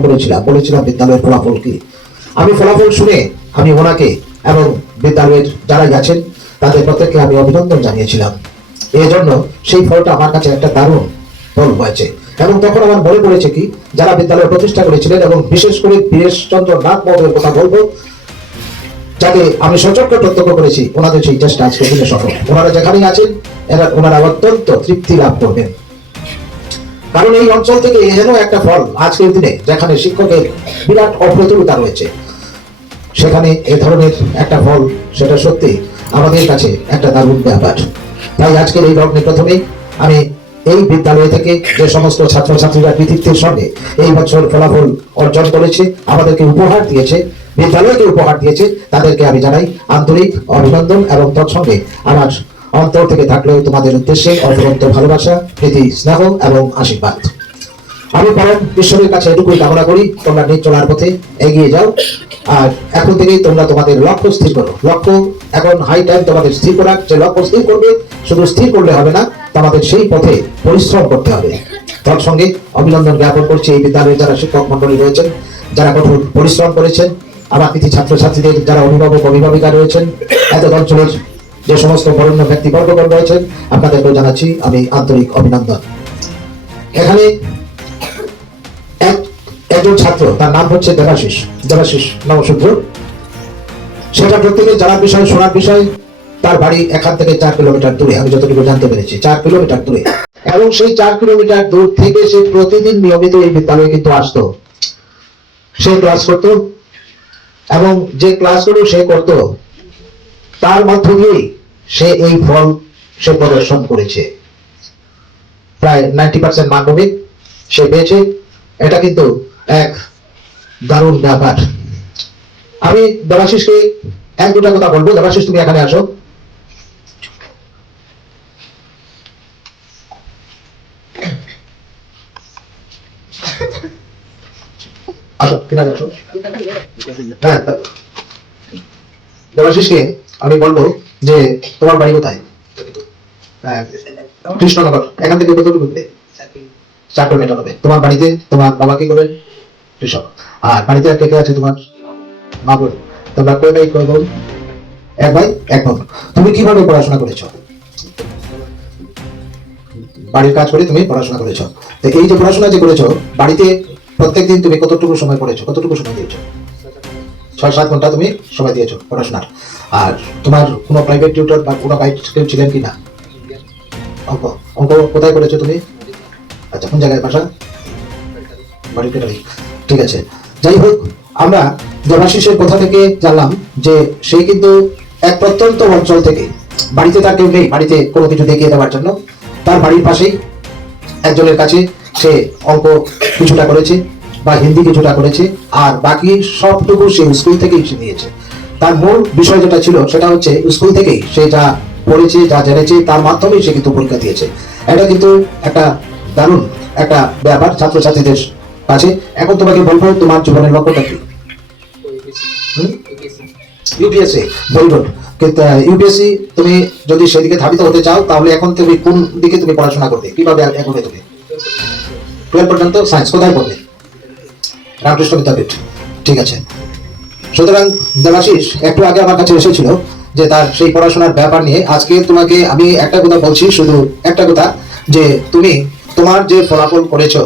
বলেছিলাম বিদ্যালয়ের ফলাফল কি। আমি ফলাফল শুনে আমি ওনাকে এবং বিদ্যালয়ের যারা গেছেন তাদের প্রত্যেককে আমি অভিনন্দন জানিয়েছিলাম। এই জন্য সেই ফলটা আমার কাছে একটা দারুণ ফল হয়েছে। এবং তখন আমার মনে পড়েছে কি, যারা বিদ্যালয় প্রতিষ্ঠা করেছিলেন এবং বিশেষ করে বীরেশচন্দ্র নাথ মহোদয়ের কথা বলবো, যাকে আমি সচক্ষে প্রত্যক্ষ করেছি, ওনাদের সেই চেষ্টা আজকে দিনে সফল। ওনারা যেখানেই আছেন ওনারা অত্যন্ত তৃপ্তি লাভ করবেন। কারণ এই অঞ্চল থেকে এহেন একটা ফল আজকের দিনে যেখানে শিক্ষকের বিরাট অপ্রতুলতা রয়েছে, সেখানে এ ধরনের একটা ফল, সেটা সত্যি আমাদের কাছে একটা দারুণ ব্যাপার। তাই আজকের এই লগ্নে প্রথমেই আমি এই বিদ্যালয় থেকে যে সমস্ত ছাত্রছাত্রীরা কৃতিত্বের সঙ্গে এই বছর ফলাফল অর্জন করেছে, আমাদেরকে উপহার দিয়েছে, বিদ্যালয়কে উপহার দিয়েছে, তাদেরকে আমি জানাই আন্তরিক অভিনন্দন এবং তৎসঙ্গে আমার অন্তর থেকে থাকলেও তোমাদের উদ্দেশ্যে অফুরন্ত ভালোবাসা, প্রীতি, স্নেহ এবং আশীর্বাদ। আমি পরম ঈশ্বরের কাছে এটুকুই কামনা করি, তোমরা নিজ চলার পথে এগিয়ে যাও। আর এখন থেকেই তোমরা তোমাদের লক্ষ্য স্থির করো। লক্ষ্য এখন হাই টাইম তোমাদের স্থির করার। যে লক্ষ্য স্থির করবে, শুধু স্থির করলে হবে না, তোমাদের সেই পথে পরিশ্রম করতে হবে। তৎসঙ্গে অভিনন্দন জ্ঞাপন করছি এই বিদ্যালয়ে যারা শিক্ষক মন্ডলী রয়েছেন, যারা কঠোর পরিশ্রম করেছেন, আমার কৃতি ছাত্রছাত্রীদের যারা অভিভাবক অভিভাবিকা রয়েছেন, এত অঞ্চলের যে সমস্ত বরেণ্য ব্যক্তিবর্গগণ রয়েছেন, আপনাদেরকেও জানাচ্ছি আমি আন্তরিক অভিনন্দন। এখানে একজন ছাত্র, তার নাম হচ্ছে দেবাশিস নবসূত্র। সেটা প্রত্যেকে জানার বিষয়, শোনার বিষয়। তার বাড়ি এখান থেকে 4 কিলোমিটার দূরে, আমি যতটুকু জানতে পেরেছি 4 কিলোমিটার দূরে। এবং সেই 4 কিলোমিটার দূর থেকে সে প্রতিদিন নিয়মিত এই বিদ্যালয়ে কিন্তু আসতো, সে ক্লাস করতো এবং যে ক্লাসগুলো সে করত তার মধ্য দিয়েই সে এই ফল সে প্রদর্শন করেছে। প্রায় 90% মাধ্যমিক সে পেয়েছে। এটা কিন্তু এক দারুণ ব্যাপার। আমি দেবাশিসকে 1-2টা কথা বলবো। দেবাশিস, তুমি এখানে আসো। আসো, কিনারে আসো। হ্যাঁ, দেবাশিসকে আমি বলবো যে তোমার বাড়ি কোথায়? কৃষ্ণনগর। এখান থেকে কতটুকু দূরে? 4 কিলোমিটার হবে। তোমার বাড়িতে তোমার বাবা কি করেন? কৃষক। আর বাড়িতে কে কে আছে তোমার? মা বোন। তোমরা কয় ভাই কয় বোন? 1 ভাই 1 বোন। তুমি কিভাবে পড়াশোনা করেছো? বাড়ির কাজ করে তুমি পড়াশোনা করেছো। তো এই যে পড়াশোনা যে করেছো, বাড়িতে প্রত্যেকদিন তুমি কতটুকু সময় পড়েছো? কতটুকু সময় দিয়েছো? 6-7 ঘন্টা তুমি সময় দিয়েছো পড়াশোনার। আর তোমার কোনো প্রাইভেট টিউটর বা কোনো গাইড ছিলেন কি না? অঙ্ক কোথায় করেছো তুমি? আচ্ছা, কোন জায়গায় বাসা? বাড়ির পেটারি। ঠিক আছে। যাই হোক, আমরা দেবাশিসের কথা থেকে জানলাম যে সে কিন্তু এক প্রত্যন্ত অঞ্চল থেকে, বাড়িতে তার কেউ নেই বাড়িতে কোনো কিছু দেখিয়ে দেওয়ার জন্য, তার বাড়ির পাশেই একজনের কাছে সে অঙ্ক কিছুটা করেছে বা হিন্দি কিছুটা করেছে, আর বাকি সবটুকু সে স্কুল থেকেই সে নিয়েছে। তার মূল বিষয় যেটা ছিল সেটা হচ্ছে স্কুল থেকেই সে যা পড়েছে, যা জেনেছে, তার মাধ্যমেই সে কিন্তু পরীক্ষা দিয়েছে। এটা কিন্তু একটা দারুণ একটা ব্যাপার ছাত্রছাত্রীদের কাছে। এখন তোমাকে বলবো তোমার জীবনের লক্ষ্যটা কি? ইউপিএসসি। Very good. কিন্তু ইউপিএসসি তুমি যদি সেদিকে ধাবিত হতে চাও, তাহলে এখন তুমি কোন দিকে তুমি পড়াশোনা করবে? কিভাবে এগোবে তুমি? 12 পর্যন্ত সায়েন্স। কোথায় পড়বে? রামকৃষ্ণ বিদ্যাপীঠ। ঠিক আছে। সুতরাং দেবাশিস একটু আগে আমার কাছে এসেছিল যে তার সেই পড়াশোনার ব্যাপার নিয়ে। আজকে তোমাকে আমি একটা কথা বলছি, শুধু একটা কথা, যে তুমি তোমার যে ফলাফল করেছো,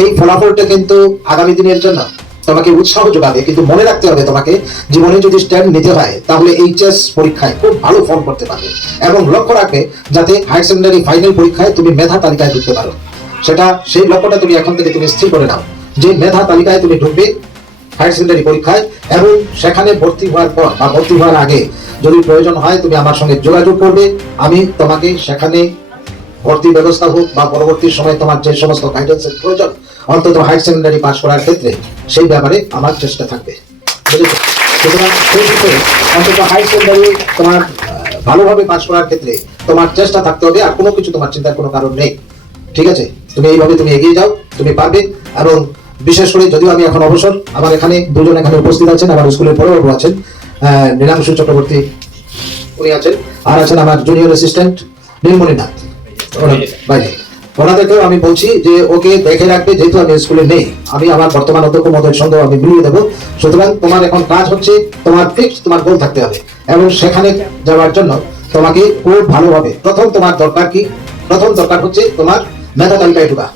এই ফলাফলটা কিন্তু আগামী দিনের জন্য তোমাকে উৎসাহ যোগাবে। কিন্তু মনে রাখতে হবে, তোমাকে জীবনে যদি স্ট্যান্ড নিতে হয় তাহলে এইচএস পরীক্ষায় খুব ভালো ফল করতে পারবে। এবং লক্ষ্য রাখবে যাতে হায়ার সেকেন্ডারি ফাইনাল পরীক্ষায় তুমি মেধা তালিকায় ঢুকতে পারো। সেই লক্ষ্যটা তুমি এখন থেকে তুমি স্থির করে নাও যে মেধা তালিকায় তুমি ঢুকবে হায়ার সেকেন্ডারি পরীক্ষায়। এবং সেখানে ভর্তি হওয়ার পর বা ভর্তি হওয়ার আগে যদি প্রয়োজন হয় তুমি আমার সঙ্গে যোগাযোগ করবে। আমি তোমাকে সেখানে ভর্তি ব্যবস্থা হোক বা পরবর্তী সময় তোমার যে সমস্ত গাইডেন্সের প্রয়োজন, অন্তত হায়ার সেকেন্ডারি পাস করার ক্ষেত্রে সেই ব্যাপারে আমার চেষ্টা থাকবে। সুতরাং সেই ক্ষেত্রে অন্তত হায়ার সেকেন্ডারি তোমার ভালোভাবে পাস করার ক্ষেত্রে তোমার চেষ্টা থাকতে হবে, আর কোনো কিছু তোমার চিন্তার কোনো কারণ নেই। ঠিক আছে, তুমি এইভাবে তুমি এগিয়ে যাও, তুমি পারবে। এবং বিশেষ করে যদিও আমি এখন অবসর, আমার এখানে দুজন এখানে উপস্থিত আছেন, আমার স্কুলের পড়ুয়াবু আছেন, নীলাংশু চক্রবর্তী উনি আছেন, আর আছেন আমার জুনিয়র অ্যাসিস্ট্যান্ট নীলমণি নাথ বাইরে। ওনাদেরকেও আমি বলছি যে ওকে দেখে রাখবে, যেহেতু আমি স্কুলে নেই, আমি আমার বর্তমান অধ্যক্ষ মহোদয়ের সঙ্গে আমি মিলিয়ে দেবো। সুতরাং তোমার এখন কাজ হচ্ছে, তোমার ফিক্স তোমার গোল থাকতে হবে, এবং সেখানে যাওয়ার জন্য তোমাকে খুব ভালোভাবে প্রথম তোমার দরকার কি, প্রথম দরকার হচ্ছে তোমার মেধা তালিকায় ঢোকা।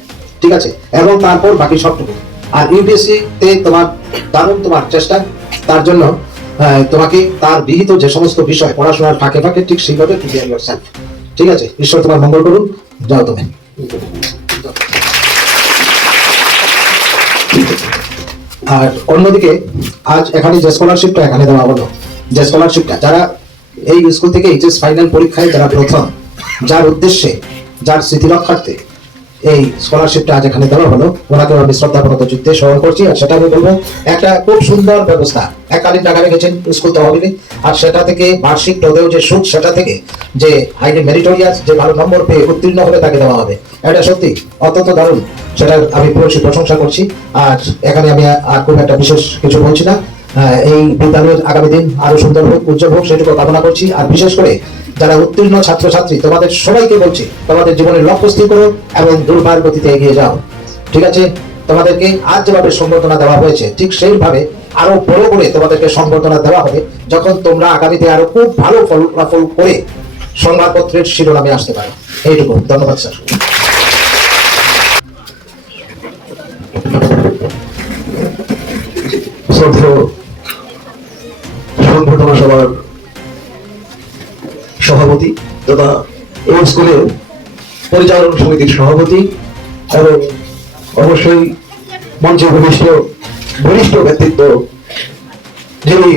ঠিক আছে, এবং তারপর বাকি সবটুকু। আর ইউপিএসসি তে তোমার দারুণ তোমার চেষ্টা, তার জন্য তোমাকে তার বিহিত যে সমস্ত বিষয় পড়াশোনার ফাঁকে ফাঁকে ঠিক সেইভাবে প্রিপেয়ার ইয়োরসেলফ। ঠিক আছে, ঈশ্বর তোমার মঙ্গল করুন, যাও তুমি। আর অন্যদিকে আজ এখানে যে স্কলারশিপটা এখানে দেওয়া হলো, যে স্কলারশিপটা যারা এই স্কুল থেকে এইচএস ফাইনাল পরীক্ষায় যারা প্রথম, যার উদ্দেশ্যে, যার স্মৃতি রক্ষার্থে এই স্কলারশিপটা আজ এখানে দেওয়া হলো, ওনাকে আমি শ্রদ্ধাপূর্বক যুদ্ধে স্মরণ করছি। আর সেটা আমি বলবো একটা খুব সুন্দর ব্যবস্থা, এককালীন টাকা রেখেছেন স্কুল তহবিলে, আর সেটা থেকে বার্ষিক তোদেও যে সুদ, সেটা থেকে যে হাইলি মেরিটোরিয়াস, যে ভালো নম্বর পেয়ে উত্তীর্ণ হলে তাকে দেওয়া হবে। এটা সত্যি অত্যন্ত দারুণ, সেটার আমি প্রশংসা করছি। আর এখানে আমি আর খুব একটা বিশেষ কিছু বলছি না। এই বিদ্যালয়ের আগামী দিন আরো সুন্দর হোক, উজ্জ্বল হোক, সেটুকু কামনা করছি। আর বিশেষ করে যারা উত্তীর্ণ ছাত্রছাত্রী, তোমাদের সবাইকে বলছি, তোমাদের জীবনের লক্ষ্য স্থির করো এবং দুর্বার গতিতে এগিয়ে যাও। ঠিক আছে, তোমাদেরকে আজ যেভাবে সংবর্ধনা দেওয়া হয়েছে, ঠিক সেইভাবে আরো বড় করে তোমাদেরকে সংবর্ধনা দেওয়া হবে যখন তোমরা আগামীতে আরো খুব ভালো ফলাফল করে সংবাদপত্রের শিরোনামে আসতে পারো। এইটুকু, ধন্যবাদ স্যার। সংবর্ধনা সভার সভাপতি তথা এই স্কুলের পরিচালন সমিতির সভাপতি এবং অবশ্যই মঞ্চে বরিষ্ঠ ব্যক্তিত্ব, যিনি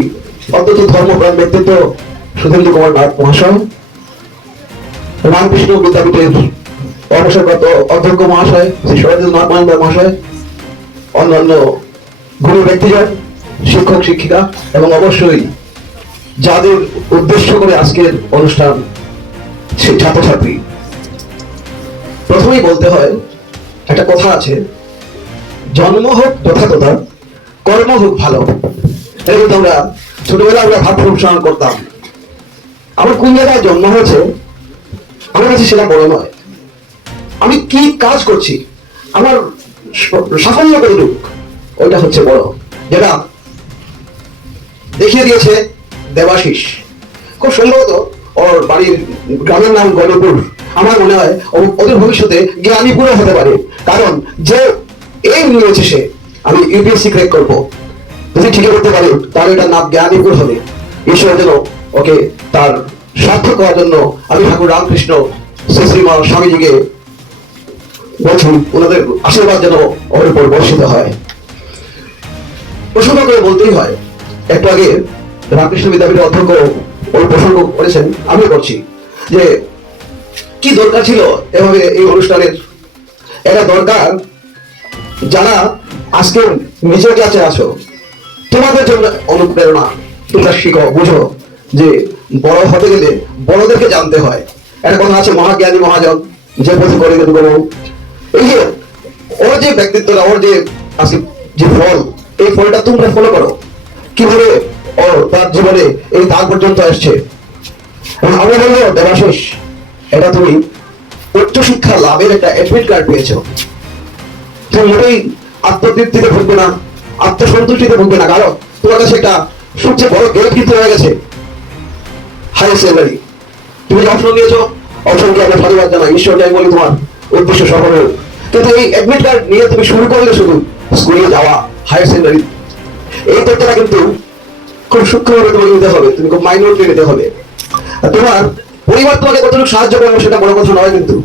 অত্যন্ত ধর্মপ্রাণ ব্যক্তিত্ব, সুধীন্দ্র কুমার নাথ মহাশয়, রামকৃষ্ণ বিদ্যাপীঠের অবসরপ্রাপ্ত অধ্যক্ষ মহাশয় শ্রী সরঞ্জন নাথ মহাশয়, অন্যান্য গুরু ব্যক্তিজন, শিক্ষক শিক্ষিকা, এবং অবশ্যই যাদের উদ্দেশ্য করে আজকের অনুষ্ঠান, সেই ছাত্রছাত্রী। প্রথমেই বলতে হয়, একটা কথা আছে, জন্ম হোক যথাযথা, কর্ম হোক ভালো। এরকম আমরা ছোটবেলা আমরা ভাব অনুসরণ করতাম। আমার কোন জায়গায় জন্ম হয়েছে আমার কাছে সেটা বড় নয়, আমি কি কাজ করছি, আমার সাফল্য কতটুক, ওইটা হচ্ছে বড়। যেটা দেখিয়ে দিয়েছে দেবাশিস, খুব সম্ভবত ওর বাড়ির গ্রামের নাম গণপুর। আমার মনে হয় ওদের ভবিষ্যতে জ্ঞানীপুরও হতে পারে, কারণ যে এই নিয়েছে সে, আমি ইউপিএসসি ক্র্যাক করবো, যদি ঠিক করতে পারে তাহলে এটার নাম জ্ঞানীপুর হবে। ঈশ্বর যেন ওকে তার সার্থক করার জন্য আমি ঠাকুর রামকৃষ্ণ শ্রীমা স্বামীজিকে বলছি, ওনাদের আশীর্বাদ যেন ওর উপর বর্ষিত হয়। প্রসঙ্গ করে বলতেই হয়, একটু আগে রামকৃষ্ণ বিদ্যাপীঠের অধ্যক্ষ ওই প্রসঙ্গ করেছেন, আমি করছি যে কি দরকার ছিল এভাবে এই অনুষ্ঠানের। এটা দরকার যারা আজকে নিজের ক্লাসে আসো, তোমাদের জন্য অনুপ্রেরণা। তোমরা শিখো, বুঝো যে বড় হতে গেলে বড়দেরকে জানতে হয়। একটা কথা আছে, মহাজ্ঞানী মহাজন যে পথে করে গেল। এই যে ওর যে ব্যক্তিত্বটা, ওর যে আজকে যে ফল, এই ফলটা তোমরা ফলো করো, কিভাবে ও তার জীবনে এই তার পর্যন্ত আসছে। আমরা বলবো দেবাশিস, এটা তুমি উচ্চশিক্ষা লাভের একটা অ্যাডমিট কার্ড পেয়েছো। তুমি মোটেই আত্মতৃপ্তিতে ভুগবে না, আত্মসন্তুষ্টিতে ভুগবে না, কারণ তোমার কাছে একটা সবচেয়ে বড় গেট কিন্তু হয়ে গেছে, হায়ার সেকেন্ডারি। তুমি যে অপশন নিয়েছো, অপশনকে আমরা ধন্যবাদ জানাই, ঈশ্বর যাই বলি তোমার উদ্দেশ্য সফল হোক। কিন্তু এই অ্যাডমিট কার্ড নিয়ে তুমি শুরু করলে শুধু স্কুলে যাওয়া, হায়ার সেকেন্ডারি, এই তথ্যটা কিন্তু খুব সূক্ষ্মভাবে তোমাকে নিতে হবে, তুমি খুব মাইনরিটি নিতে হবে। তোমার পরিবার তোমাকে কতটুকু সাহায্য করবে সেটা বড় কথা নয়। কিন্তু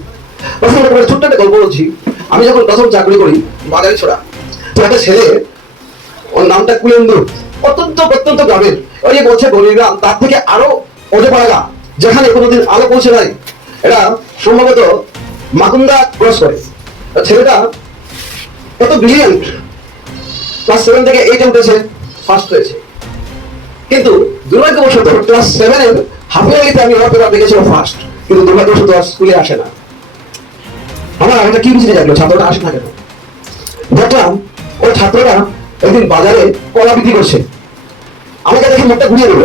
ছোট্ট একটা গল্প বলছি, আমি যখন প্রথম চাকরি করি বাজারে ছোড়া, তো একটা ছেলে, ওর নামটা কুলেন্দু, অত্যন্ত প্রত্যন্ত গ্রামের, ওই যে বলছে বলিগ্রাম, তার থেকে আরো অজপাড়া, যেখানে কোনোদিন আলো পৌঁছে নাই। এটা সম্ভবত মাকুন্দা ক্রস করে। ছেলেটা কত ব্রিলিয়ান্ট, ক্লাস 7 থেকে 8 উঠেছে, ফার্স্ট হয়েছে। কিন্তু দুর্ভাগ্যবশত ক্লাস 7 এর হাফ ইয়ারলিতে আমি ওর পেপার দেখেছি ফার্স্ট, কিন্তু দুর্ভাগ্যবশত আর স্কুলে আসে না। আমার একটা কি বুঝতে যাইলো, ছাত্রটা আসে না কেন? দেখলাম ওই ছাত্ররা একদিন বাজারে কলা বিক্রি করছে, আমাকে দেখে মুখটা ঘুরিয়ে দিল।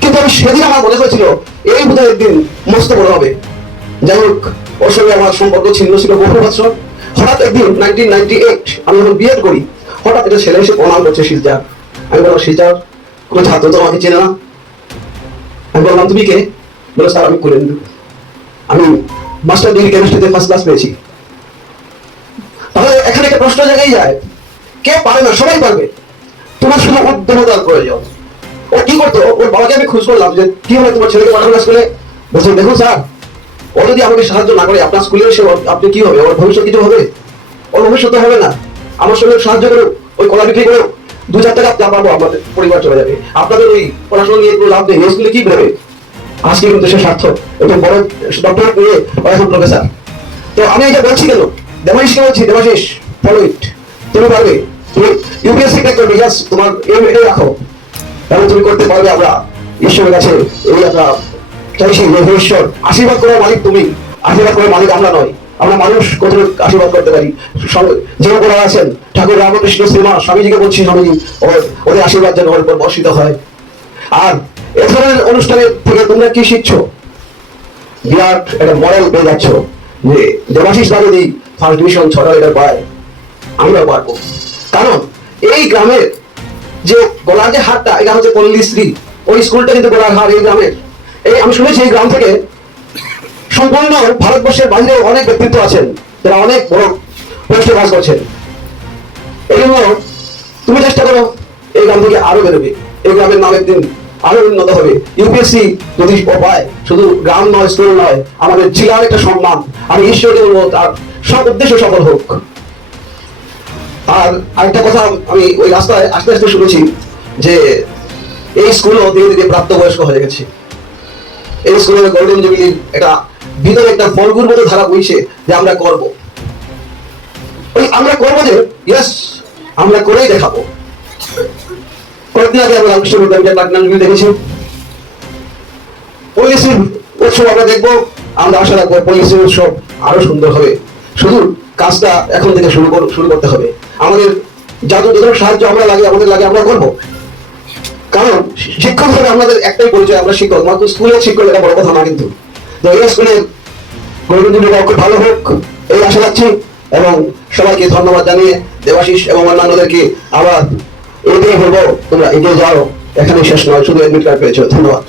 কিন্তু আমি সেদিন আমার মনে হয়েছিল এই বোধহয় একদিন মস্ত বড় হবে। যাই হোক, ওর সঙ্গে আমার সম্পর্ক ছিন্ন ছিল বহু বছর। হঠাৎ একদিন 1998 আমি যখন বিএড করি, হঠাৎ একটা ছেলে এসে প্রণাম করছে, শিলচার। আমি বললাম, শিলচার কোনো ছাত্র তো আমাকে চেনে না। আমি বললাম, তুমি কে? বলো, স্যার আমি কুলেন্দু, আমি মাস্টার ডিগ্রি কেমিস্ট্রিতে ফার্স্ট ক্লাস পেয়েছি। তাহলে এখানে একটা প্রশ্ন জায়গায় যায়, কে পারে না? সবাই পারবে, তোমার শুধু উদ্যমতার প্রয়োজন। ও কি করতো, ওর বাবাকে আমি খোঁজ করলাম যে কি হলো তোমার ছেলেকে পাঠানো স্কুলে। বলছে, দেখুন স্যার, ও যদি আমাকে সাহায্য না করে আপনার স্কুলে এসে আপনি কি হবে? ওর ভবিষ্যৎ কিছু হবে? ওর ভবিষ্যৎ হবে না। আমার সঙ্গে সাহায্য করো, ওই কলা বিক্রি করো, 2-4 টাকা যা পাবো আমাদের পরিবার চলে যাবে। আপনাদের ওই পড়াশোনা নিয়ে কোনো লাভ নেই, এই স্কুলে কি বেরোবে? আজকে কিন্তু সে সার্থক, একটু বড় ডক্টরেট নিয়ে এখন প্রফেসর। তো আমি এটা বলছি কেন? দেবাশিসকে বলছি, দেবাশিস ফলো ইট, তুমি পারবে, তুমি ইউপিএসসি ক্র্যাক করবে, ইয়াস, তোমার এটাই রাখো, এবং তুমি করতে পারবে। আমরা ঈশ্বরের কাছে এই আমরা চাইছি যে হে ঈশ্বর, আশীর্বাদ করার মালিক তুমি, আশীর্বাদ করার মালিক আমরা নয়। আমরা মানুষ কত আশীর্বাদ করতে পারি। যে ওরা আছেন ঠাকুর রামকৃষ্ণ শ্রীমা স্বামীজিকে বলছি, স্বামীজি ওদের আশীর্বাদ যেন ওর উপর বর্ষিত হয়। আর এ ধরনের অনুষ্ঠানের থেকে তোমরা কি শিখছো? বিরাট একটা মডেল পেয়ে যাচ্ছ যে দেবাশিসরা যদি ফার্স্ট ডিভিশন 6টা লেটার পায়, আমরা পারবো। কারণ এই গ্রামের যে গোলার যে হাটটা, এটা হচ্ছে পল্লীশ্রী, ওই স্কুলটা কিন্তু গোলার হাট এই গ্রামের। এই আমি শুনেছি এই গ্রাম থেকে সম্পূর্ণ ভারতবর্ষের বাইরে অনেক ব্যক্তিত্ব আছেন যারা অনেক বড় পোস্টে কাজ করছেন। এই জন্য তুমি চেষ্টা করো এই গ্রাম থেকে আরো বেরোবে, এই গ্রামের নাম একদিন আরো উন্নত হবে। ইউপিএসসি যদি পায়, শুধু গ্রাম নয়, স্কুল নয়, আমাদের জেলার একটা সম্মান। আমি ঈশ্বরকে বলবো তার সব উদ্দেশ্য সফল হোক। আর আরেকটা কথা, আমি ওই রাস্তায় আস্তে আস্তে শুনেছি যে এই স্কুলও ধীরে ধীরে প্রাপ্তবয়স্ক হয়ে গেছে। এই স্কুলের গোল্ডেন জুবিলির একটা ভিতরে একটা ফলগুর মতো ধারা বইছে যে আমরা করব। ওই আমরা করবো যে ইয়েস, আমরা করেই দেখাবো। কয়েকদিন আগে আমরা রামকৃষ্ণ প্লাটিনাম জুবিলি দেখেছি। পল্লীশ্রী উৎসব আমরা দেখবো, আমরা আশা রাখবো পল্লীশ্রী উৎসব আরো সুন্দর হবে। শুধু কাজটা এখন থেকে শুরু করতে হবে। আমাদের যত সাহায্য আমরা লাগে আমরা করবো। কারণ শিক্ষক হিসেবে আমাদের একটাই পরিচয়, আমরা শিক্ষক। মাত্র স্কুলের শিক্ষক এটা বড় কথা না, কিন্তু এই স্কুলে খুব ভালো হোক এই আশা রাখছি। এবং সবাইকে ধন্যবাদ জানিয়ে দেবাশিস এবং অন্যান্যদেরকে আবার এগিয়ে বলবো, তোমরা এগিয়ে যাও, এখানে শেষ নয়, শুধু এডমিট কার্ড পেয়েছো। ধন্যবাদ।